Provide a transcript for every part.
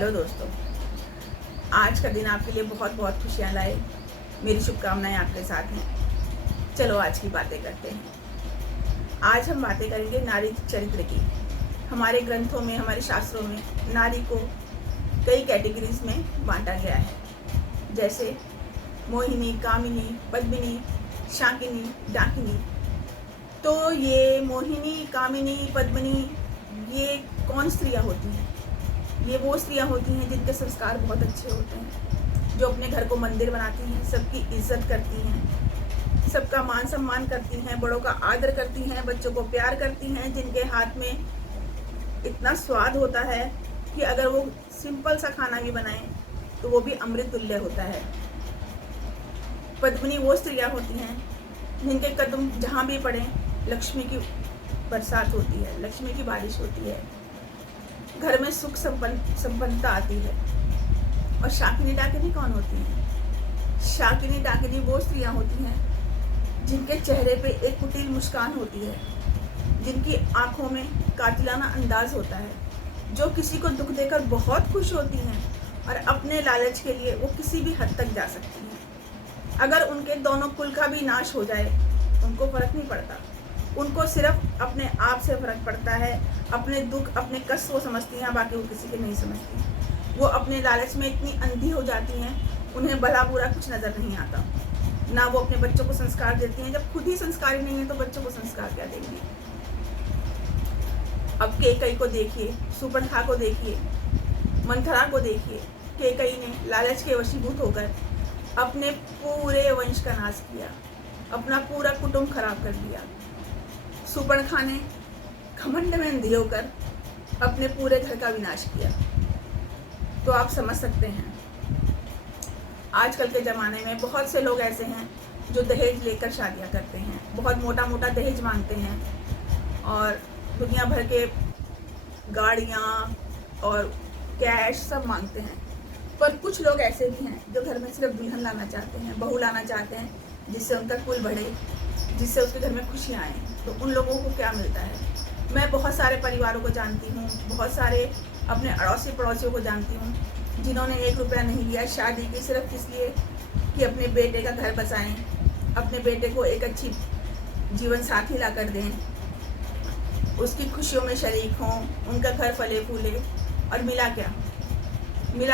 Hello दोस्तों, आज का दिन आपके लिए बहुत बहुत खुशियाँ लाए। मेरी शुभकामनाएं आपके साथ हैं। चलो आज की बातें करते हैं। आज हम बातें करेंगे नारी चरित्र की। हमारे ग्रंथों में, हमारे शास्त्रों में नारी को कई कैटेगरीज में बांटा गया है, जैसे मोहिनी, कामिनी, पद्मिनी, शाकिनी, डाकिनी। तो ये मोहिनी, कामिनी, पद्मिनी, ये कौन स्त्रियाँ होती हैं? ये वो स्त्रियाँ होती हैं जिनके संस्कार बहुत अच्छे होते हैं, जो अपने घर को मंदिर बनाती हैं, सबकी इज्जत करती हैं, सबका मान सम्मान करती हैं, बड़ों का आदर करती हैं, बच्चों को प्यार करती हैं, जिनके हाथ में इतना स्वाद होता है कि अगर वो सिंपल सा खाना भी बनाएं तो वो भी अमृत तुल्य होता है। पद्मिनी वो स्त्रियाँ होती हैं जिनके कदम जहाँ भी पड़े लक्ष्मी की बरसात होती है, लक्ष्मी की बारिश होती है, घर में सुख संपन्नता आती है। और शाकिनी डाकिनी कौन होती हैं? शाकिनी डाकिनी वो स्त्रियां होती हैं जिनके चेहरे पे एक कुटिल मुस्कान होती है, जिनकी आंखों में कातिलाना अंदाज होता है, जो किसी को दुख देकर बहुत खुश होती हैं और अपने लालच के लिए वो किसी भी हद तक जा सकती हैं। अगर उनके दोनों कुल का भी नाश हो जाए उनको फर्क नहीं पड़ता, उनको सिर्फ अपने आप से फर्क पड़ता है। अपने दुख, अपने कष्ट वो समझती हैं, बाकी वो किसी के नहीं समझती। वो अपने लालच में इतनी अंधी हो जाती हैं, उन्हें भला बुरा कुछ नज़र नहीं आता। ना वो अपने बच्चों को संस्कार देती हैं। जब खुद ही संस्कारी नहीं है तो बच्चों को संस्कार क्या देंगे? अब कैकई को देखिए, सुपर्णखा को देखिए, मंथरा को देखिए। कैकई ने लालच के वशीभूत होकर अपने पूरे वंश का नाश किया, अपना पूरा कुटुंब खराब कर दिया। सुपर्णखा ने घमंड में अंधी होकर अपने पूरे घर का विनाश किया। तो आप समझ सकते हैं, आजकल के ज़माने में बहुत से लोग ऐसे हैं जो दहेज लेकर शादियां करते हैं, बहुत मोटा मोटा दहेज मांगते हैं और दुनिया भर के गाड़ियां और कैश सब मांगते हैं। पर कुछ लोग ऐसे भी हैं जो घर में सिर्फ दुल्हन लाना चाहते हैं, बहू लाना चाहते हैं, जिससे उनका कुल बढ़े, जिससे उसके घर में खुशियाँ आएँ। तो उन लोगों को क्या मिलता है? मैं बहुत सारे परिवारों को जानती हूँ, बहुत सारे अपने अड़ोसी पड़ोसियों को जानती हूँ जिन्होंने 1 रुपया नहीं लिया शादी की, सिर्फ इसलिए कि अपने बेटे का घर बसाएं, अपने बेटे को एक अच्छी जीवन साथी ला कर दें, उसकी खुशियों में शरीक हों, उनका घर फले फूले। और मिला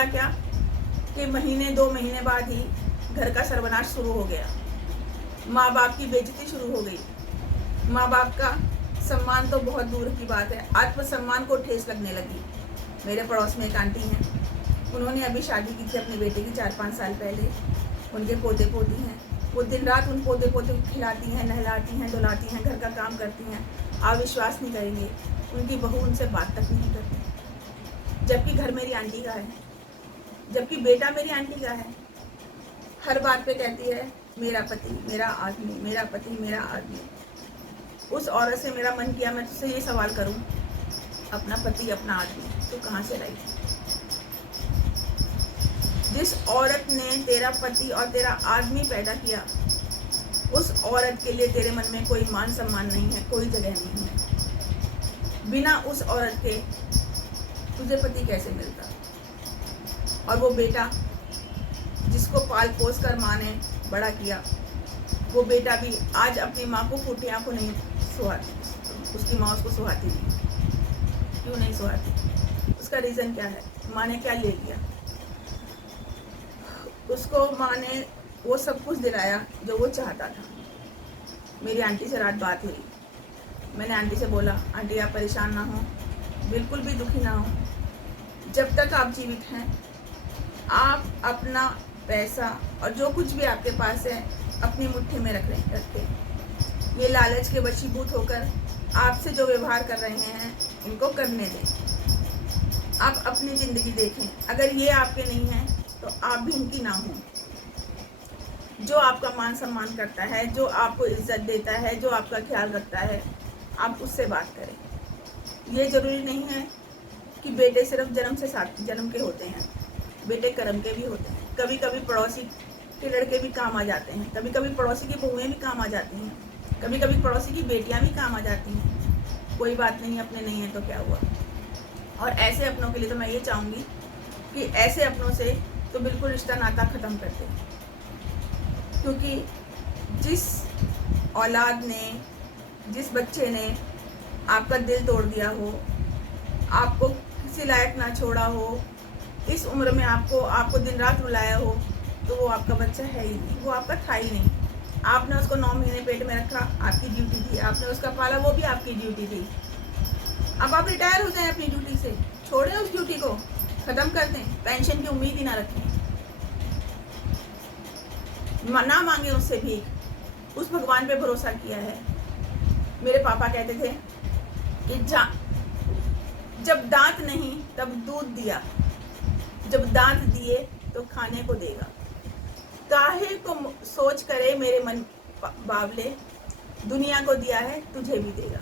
क्या कि महीने 2 महीने बाद ही घर का सर्वनाश शुरू हो गया। माँ बाप की बेइज्जती शुरू हो गई। माँ बाप का सम्मान तो बहुत दूर की बात है, आत्मसम्मान को ठेस लगने लगी। मेरे पड़ोस में एक आंटी हैं, उन्होंने अभी शादी की थी अपने बेटे की 4-5 साल पहले। उनके पोते पोती हैं, वो दिन रात उन पोते पोते को खिलाती हैं, नहलाती हैं, धुलाती हैं, घर का काम करती हैं। आप विश्वास नहीं करेंगे, उनकी बहू उनसे बात तक नहीं करती, जबकि घर मेरी आंटी का है, जबकि बेटा मेरी आंटी का है। हर बात पे कहती है मेरा पति मेरा आदमी, मेरा पति मेरा आदमी। उस औरत से मेरा मन किया मैं तुझसे ये सवाल करूं, अपना पति अपना आदमी तो कहाँ से लाई? जिस औरत ने तेरा पति और तेरा आदमी पैदा किया, उस औरत के लिए तेरे मन में कोई मान सम्मान नहीं है, कोई जगह नहीं है। बिना उस औरत के तुझे पति कैसे मिलता? और वो बेटा जिसको पाल पोस कर माँ ने बड़ा किया, वो बेटा भी आज अपनी माँ को फूटी आंखों नहीं सुहाती, उसकी माँ उसको सुहाती नहीं। क्यों नहीं सुहाती? उसका रीज़न क्या है? माँ ने क्या ले लिया? उसको माँ ने वो सब कुछ दिलाया जो वो चाहता था। मेरी आंटी से रात बात हुई, मैंने आंटी से बोला, आंटी आप परेशान ना हो, बिल्कुल भी दुखी ना हो। जब तक आप जीवित हैं, आप अपना पैसा और जो कुछ भी आपके पास है अपनी मुट्ठी में रखें। ये लालच के वशीभूत होकर आपसे जो व्यवहार कर रहे हैं इनको करने दें। आप अपनी ज़िंदगी देखें, अगर ये आपके नहीं हैं तो आप भी इनकी ना हों। जो आपका मान सम्मान करता है, जो आपको इज्जत देता है, जो आपका ख्याल रखता है, आप उससे बात करें। ये ज़रूरी नहीं है कि बेटे सिर्फ जन्म से 7 जन्म के होते हैं, बेटे कर्म के भी होते हैं। कभी कभी पड़ोसी के लड़के भी काम आ जाते हैं, कभी कभी पड़ोसी की बहुएं भी काम आ जाती हैं, कभी कभी पड़ोसी की बेटियां भी काम आ जाती हैं। कोई बात नहीं, अपने नहीं है तो क्या हुआ। और ऐसे अपनों के लिए तो मैं ये चाहूँगी कि ऐसे अपनों से तो बिल्कुल रिश्ता नाता ख़त्म कर दें। क्योंकि जिस औलाद ने, जिस बच्चे ने आपका दिल तोड़ दिया हो, आपको किसी लायक ना छोड़ा हो, इस उम्र में आपको दिन रात रुलाया हो, तो वो आपका बच्चा है ही नहीं, वो आपका था ही नहीं। आपने उसको 9 महीने पेट में रखा, आपकी ड्यूटी थी। आपने उसका पाला, वो भी आपकी ड्यूटी थी। अब आप रिटायर हो जाएं अपनी ड्यूटी से, छोड़ें उस ड्यूटी को, ख़त्म कर दें, पेंशन की उम्मीद ही ना रखें, ना मांगे उससे भी, उस भगवान पे भरोसा किया है। मेरे पापा कहते थे कि जब दांत नहीं तब दूध दिया, जब दांत दिए तो खाने को देगा। काहे को सोच करे मेरे मन बावले, दुनिया को दिया है तुझे भी देगा।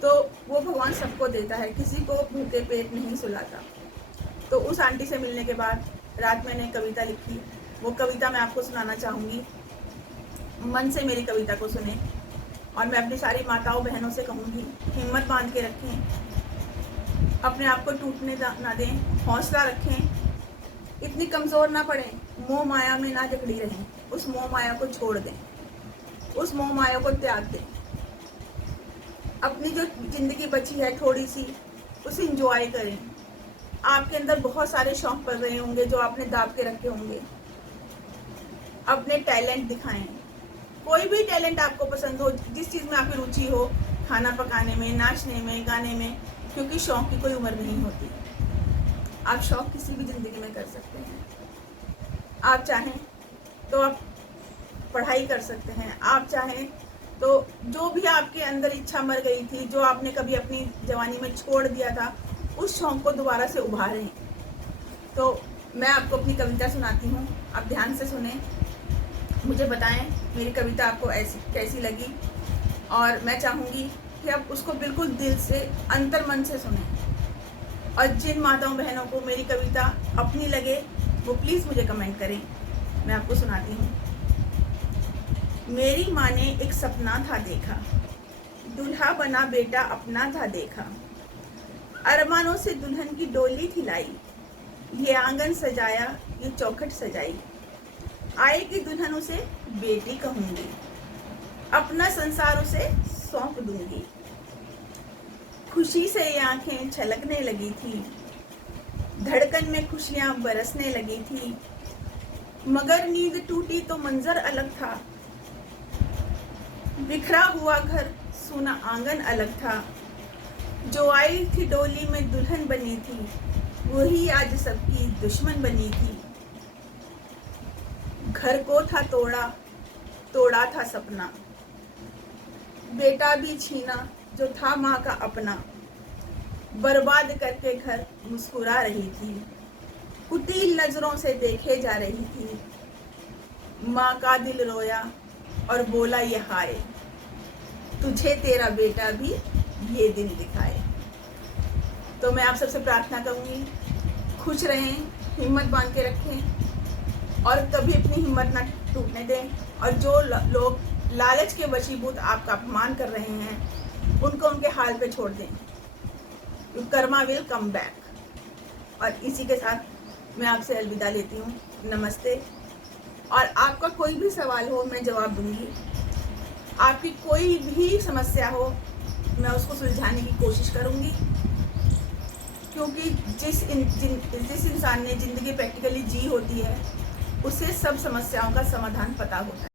तो वो भगवान सबको देता है, किसी को भूखे पेट नहीं सुलाता। तो उस आंटी से मिलने के बाद रात मैंने कविता लिखी, वो कविता मैं आपको सुनाना चाहूँगी। मन से मेरी कविता को सुने, और मैं अपनी सारी माताओं बहनों से कहूँगी, हिम्मत बांध के रखें, अपने आप को टूटने ना दें, हौसला रखें, इतनी कमज़ोर ना पड़ें, मोह माया में ना जकड़ी रहें, उस मोह माया को छोड़ दें, उस मोह माया को त्याग दें। अपनी जो ज़िंदगी बची है थोड़ी सी, उसे इंजॉय करें। आपके अंदर बहुत सारे शौक पड़ रहे होंगे जो आपने दाब के रखे होंगे। अपने टैलेंट दिखाएं, कोई भी टैलेंट आपको पसंद हो, जिस चीज़ में आपकी रुचि हो, खाना पकाने में, नाचने में, गाने में, क्योंकि शौक की कोई उम्र नहीं होती। आप शौक किसी भी ज़िंदगी में कर सकते हैं। आप चाहें तो आप पढ़ाई कर सकते हैं, आप चाहें तो जो भी आपके अंदर इच्छा मर गई थी, जो आपने कभी अपनी जवानी में छोड़ दिया था, उस शौक को दोबारा से उभारें। तो मैं आपको अपनी कविता सुनाती हूँ, आप ध्यान से सुने, मुझे बताएं मेरी कविता आपको कैसी लगी। और मैं चाहूँगी कि आप उसको बिल्कुल दिल से, अंतर मन से सुने। और जिन माताओं बहनों को मेरी कविता अपनी लगे, वो प्लीज़ मुझे कमेंट करें। मैं आपको सुनाती हूँ। मेरी माँ ने एक सपना था देखा, दूल्हा बना बेटा अपना था देखा। अरमानों से दुल्हन की डोली थी लाई, ये आंगन सजाया, ये चौखट सजाई। आएगी दुल्हन उसे बेटी कहूँगी, अपना संसार उसे सौंप दूंगी। खुशी से ये आंखें छलकने लगी थी, धड़कन में खुशियाँ बरसने लगी थी। मगर नींद टूटी तो मंजर अलग था, बिखरा हुआ घर, सूना आंगन अलग था। जो आई थी डोली में दुल्हन बनी थी, वही आज सबकी दुश्मन बनी थी। घर को था तोड़ा, तोड़ा था सपना, बेटा भी छीना जो था माँ का अपना। बर्बाद करके घर मुस्कुरा रही थी, कुटिल नजरों से देखे जा रही थी। माँ का दिल रोया और बोला ये हाय, तुझे तेरा बेटा भी ये दिन दिखाए। तो मैं आप सबसे प्रार्थना करूँगी, खुश रहें, हिम्मत बांध के रखें और कभी अपनी हिम्मत ना टूटने दें। और जो लोग लालच के वशीभूत आपका अपमान कर रहे हैं, उनको उनके हाल पे छोड़ दें। Karma will come back. और इसी के साथ मैं आपसे अलविदा लेती हूँ। नमस्ते। और आपका कोई भी सवाल हो मैं जवाब दूंगी, आपकी कोई भी समस्या हो मैं उसको सुलझाने की कोशिश करूँगी। क्योंकि जिस इंसान ने ज़िंदगी प्रैक्टिकली जी होती है, उसे सब समस्याओं का समाधान पता होता है।